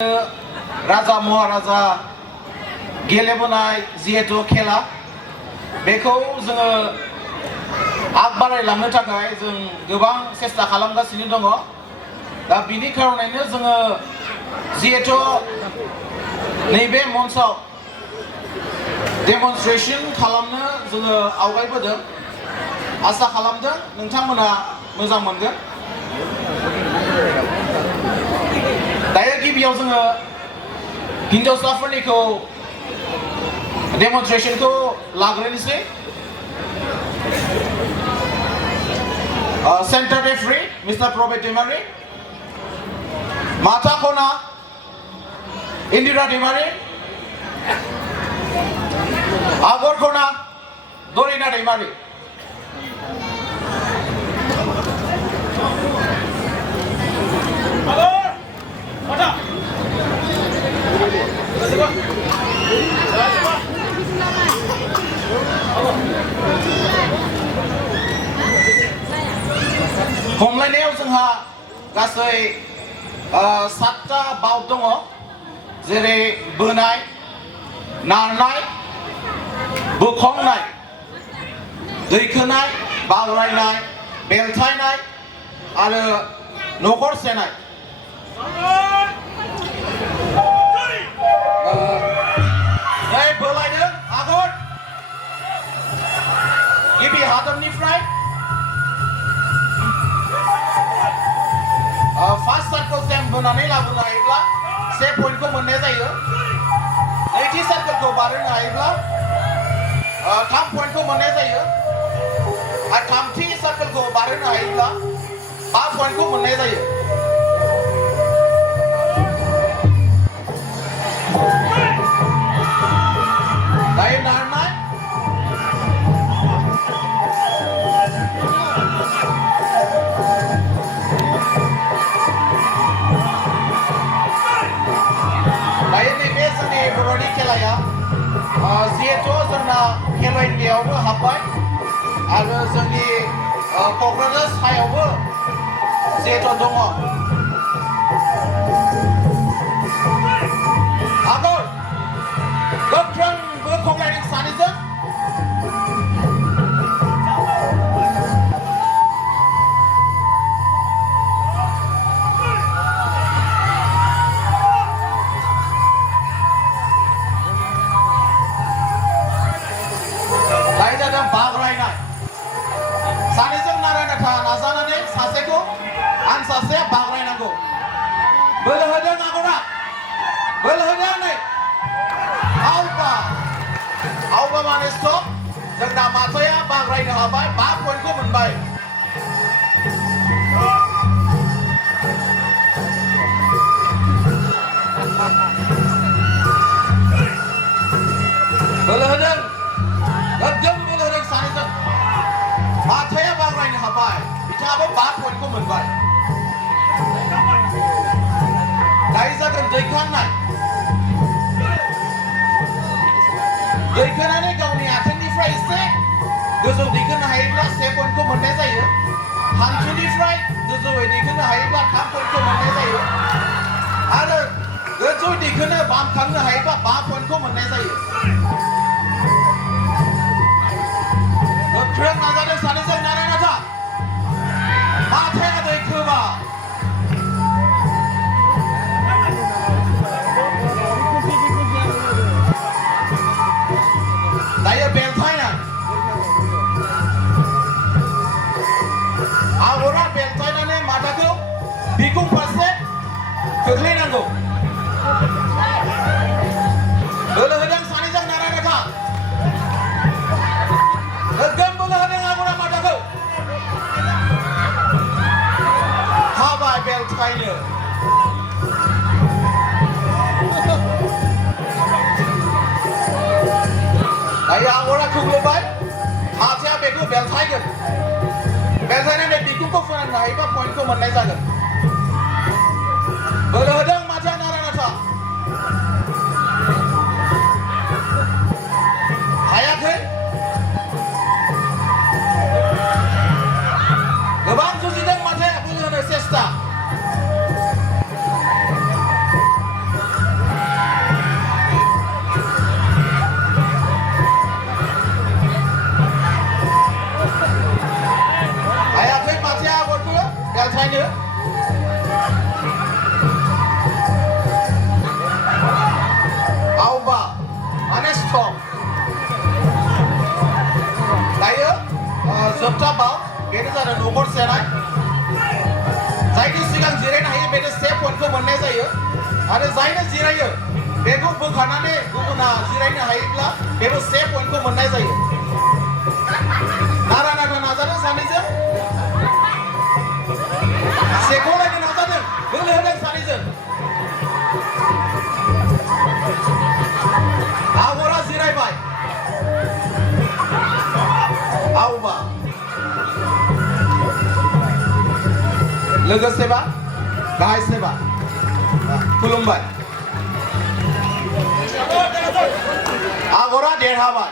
राजा महाराजा गेलेबोनाय जिहेतु खेला बेखौ जोङो आग बारायलांनो थाखाय जों गोबां सेस्था खालामगासिनो दङ। दा बिनि खारनैनो जोङो जिहेतु नैबे मन्चआव डेमनस्ट्रेशन खालामनो जोङो आवगायबोदों, आसा खालामदों नोंथांमोना मोजां मोनगोन। दायो गिबियाव जोङो हिनजावसाफोरनिखौ डेमनस्ट्रेशनखौ लाग्रोनोसै। Centre referee mister Prabet Daimary, माथा खना इन्दिरा दैमारी, आगर खना दरिना दैमारी। हमलायनायाव जोंहा गासै 7टा बाउट दङ, जेरै बोनाय, नारनाय, बोखांनाय, दैखोनाय, बावरायनाय, बेलथायनाय आरो नखर सेनाय। बोलायदों आगर गिबि हादरनिफ्राय फार्स्ट सार्कलसिम बोनानै लाबोनो हायोब्ला 1 पइन्टखौ मोननाय जायो। नैथि सार्कलखौ बारहोनो हायोब्ला 3 पइन्टखौ मोननाय जायो आरो थामथि सार्कलखौ बारहोनो हायोब्ला 5 पइन्टखौ मोननाय जायो। दायो नारनाय, दायो नैबे जोंनि बर'नि खेलाया जिहेतु जोंना खेला इन्डियायावबो हाबबाय आरो जोंनि क'क्राझार सायावबो जिहेतु दङ। आगर गोख्रों बोखावलायदों सानैजों। दायो जादों बाग्रायनाय। सानैजों नारा-नाथा नाजानानै सासेखौ आं सासेया बाग्रायनांगौ। बोलो होदों आगरा, बोलो होदों नै आवबा माने स्टप। जोंना माथाया बाग्रायनो हाबाय, 5 पइन्टखौ मोनबाय। बोलो होदों, गोग्गोम बोलो होदों सानैजों। माथाया बाग्रायनो हाबाय, बिथाङाबो 5 पइन्टखौ मोनबाय। दायो जागोन दैखांनाय। दैखोनानै गावनि आथिंनिफ्राय एसे गोजौ दैखोनो हायोब्ला 1 पइन्टखौ मोननाय जायो। हान्थुनिफ्राय गोजौयै दैखोनो हायोब्ला 3 पइन्टखौ मोननाय जायो आरो गोजौ दैखोनो बामखांनो हायोब्ला 5 पइन्टखौ मोननाय जायो। गोख्रों नाजादों सानैजों नारा-नाथा। माथाया दैखोबा दायो बेलथायनाय। आगरा बेलथायनानै माथाखौ बिखुं फारसे खोख्लैनांगौ। बोलो होदों सानैजों नारा-नाथा। गोग्गोम बोलो होदों आगरा माथाखौ। हाबाय बेलथायनो। दायो आगरा खुग्लुबबाय, माथाया बेखौ बेलथायगोन। बेलथायनानै बिखुंखौ फोनांनो हायोबा पइन्टखौ मोननाय जागोन। बोलो होदों माथाया नारा-नाथा। हायाखै। गोबां जुजिदों माथाया बोलो होनो सेस्था। जायो आरो जायनो जिरायो बेखौ बोखानानै गुबुना जिरायनो हायोब्ला बेबो 1 पइन्टखौ मोननाय जायो नारा नारा नाजादों सानैजों सेखौ नायनो नाजादों बोलो होदों सानैजों आवरा जिरायबाय आवबा लोगोसेबा गाहायसेबा खुलुमबाय आगरा देरहाबाय